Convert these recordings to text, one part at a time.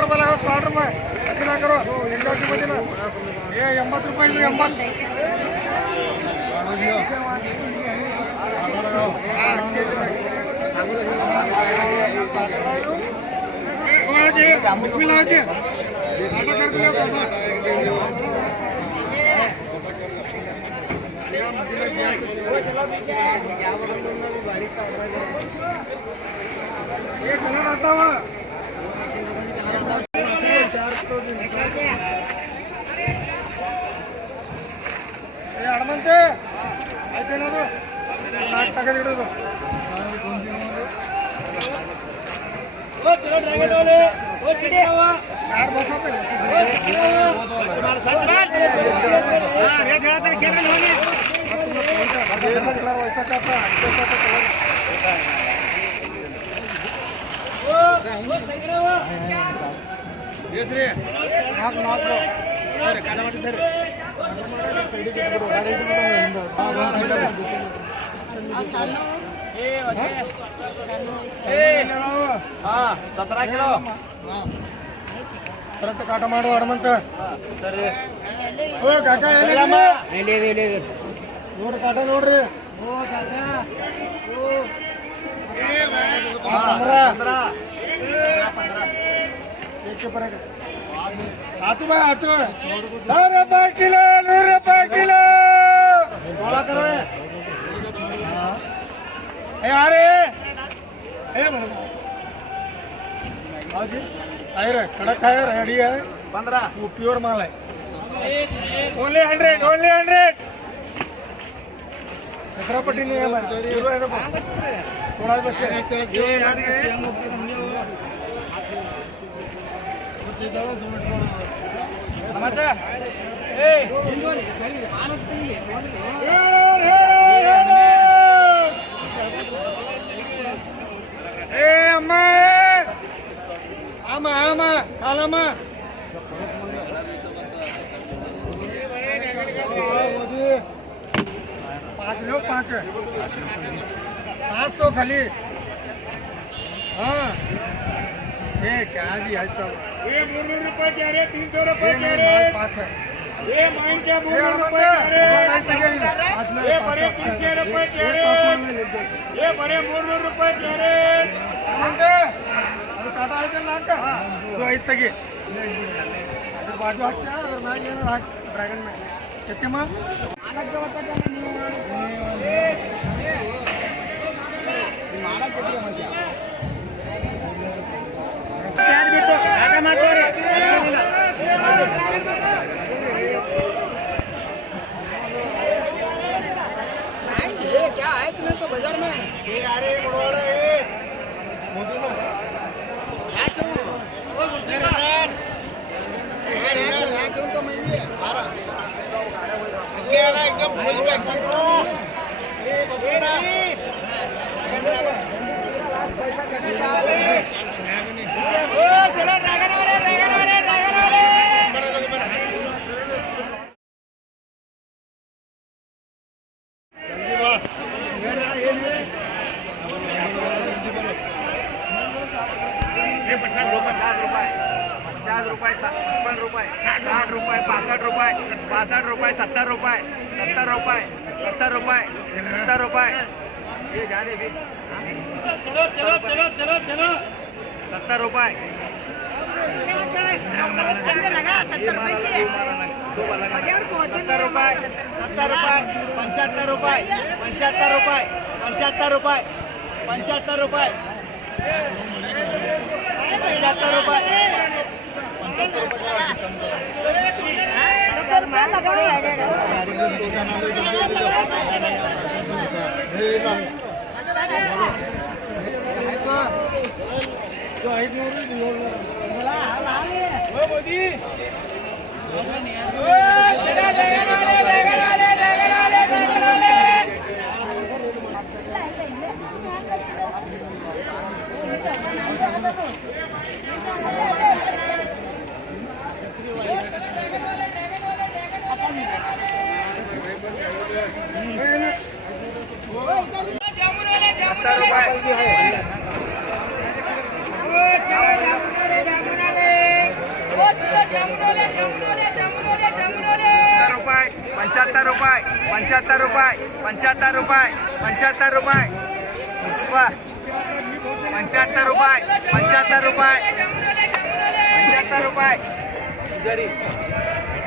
रुपये लगा 60 रुपये कितना करो इंडोर की बजे ना ये 80 रुपये में 80 बिस्मिल्लाह जी आटा कर दिया बाबा ये कलर आता हुआ हनुमंते ऐसे ना तो नाक टाके दिखो तो चलो ड्रैगन वाले वो चिड़िया हुआ यार बस पे तुम्हारा सच बात हां रेड खड़ा तेरे खेल में होगी वैसा करता ऐसा तो कलर ओ सही रहा यस रे नाक नाक अरे काला मत धर सैडी से पकड़ो गाड़ी में ए वजे ए हां 17 किलो हां ಕರೆಕ್ಟ್ ಕಾಟ ಮಾಡು ಹನುಮಂತ ಸರಿ ಓ ಕಾಕ ಏನಿಲ್ಲ ले ನೋಡ್ರಿ ಕಾಟ ನೋಡ್ರಿ ಓ ಕಾಕ ಓ ए 15 एक के पर आतू भाई आतू 100 रुपए किलो 100 रुपए किलो थोड़ा करो ए अरे ए हाजी आए रे कड़क है रेडी है 15 वो प्योर माल है ओनली 100 इतना पट्टी नहीं है भाई थोड़ा बच्चे अम्मा आमा आमा कालामा 5 लो 5 700 खाली हाँ ये क्या जी है सब ये 300 रुपए क्या रे 300 रुपए क्या रे ये माइन क्या 300 रुपए क्या रे ये बड़े 300 रुपए क्या रे ये बड़े 300 रुपए क्या रे अंदे अरे टाटा है ना का तो इतने अगर बाजू अच्छा अगर मैं ये ना ड्रैगन में कितने मां अलग जो बता क्या नहीं मारा कितने मजा यार भी तो आटा मत रे ये क्या है तुम्हें तो बाजार में ये अरे बड़वाड़ा ये मोदी ना क्या चो ओ मेरे यार चो तो मैं भी हारा ये ना एकदम फुल बैक करो ये बबेड़ा पैसा कैसे डाले ओ चलो ड्रैगन वाले ये 50 रुपए 60 रुपए 50 रुपए 55 रुपए 60 रुपए 65 रुपए 65 रुपए 70 रुपए 70 रुपए 70 रुपए 70 रुपए ये जाने भी चलो 70 रुपए लगा 70 पैसे 70 रुपए 70 रुपए 75 रुपए 75 रुपए 75 रुपए 75 रुपए 75 रुपए भी है रुपये 75 रुपये 75 रुपये 75 रुपये 75 रुपये 75 रुपये 75 रुपये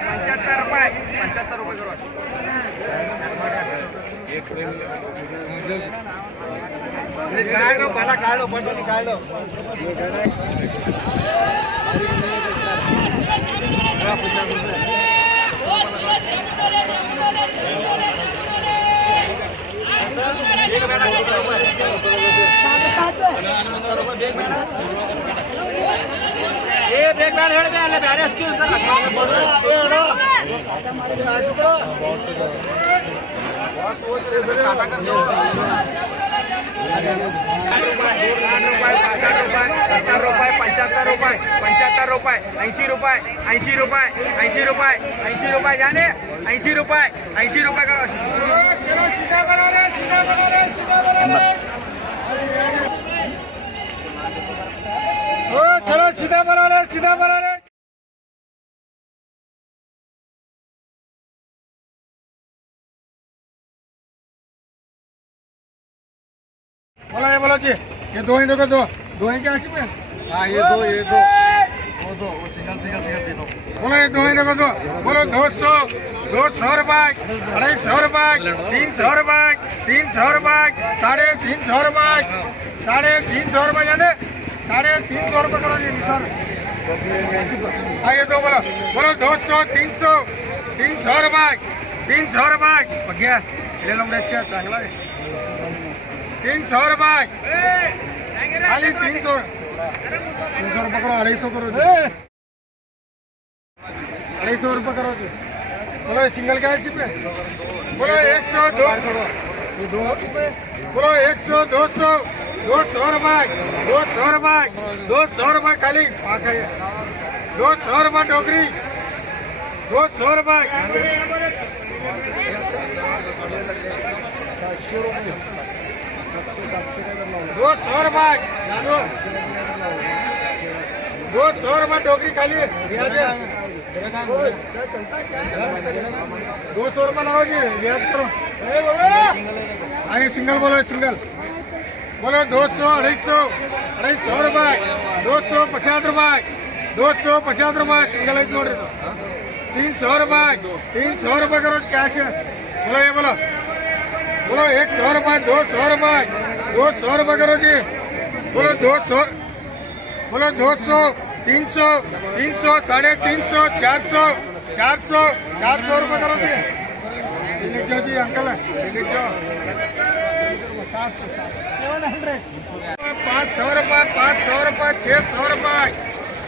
75 रुपये 75 रुपये करो मला काढलो पण काढलो ಬೇರೆ ಅಷ್ಟು रुपये 75 रुपये 75 रुपये 80 रुपये 80 रुपये 80 रुपये 80 रुपये जाने 80 रुपये 80 रुपये करो चलो सीधा बना रहे चलो सीधा बना रहे बोला जी ये दो ही दो दो ही क्या आशी में हाँ ये दो वो सिंगल दे दो बोलो ये दो ही दो बोलो 200 रुपये 250 रुपये 300 रुपये 300 रुपये 350 रुपये 350 रुपये जाने 350 रुपये करो जी सर हाँ ये दो बोलो 200 300 रुपये 300 रुपये बघ्या ले लो अच्छा चांगला आहे 300 रुपये खाली 300 रुपये करो 250 करो 250 रुपये करो बोलो सिंगल क्या है पे बोलो 100 200 बोलो 100 200 रुपये 200 रुपये खाली 200 रुपये टोकरी 200 रुपये 200 रुपये 200 रुपये टोकरी खाली 200 रुपये लगाओ जी रियाज करो आगे सिंगल बोलो 200 250 रुपये 250 रुपये 250 रुपये सिंगल है नोड़ 300 रुपये करो कैश बोलो ये बोलो 100 रुपये 200 रुपये करो जी बोलो 200 300 350 400 रुपये करो जी लिखो जी अंकल लिखो 500 रुपये 600 रुपये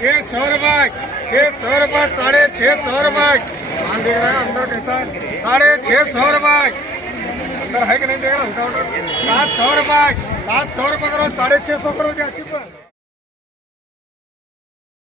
600 रुपये 600 रुपये 600 रुपये मान देख रहे हैं अंदर कैसा 650 रुपये अंदर है कि नहीं देख रहा हूँ 700 रुपये करो 650 करो 80 रुपये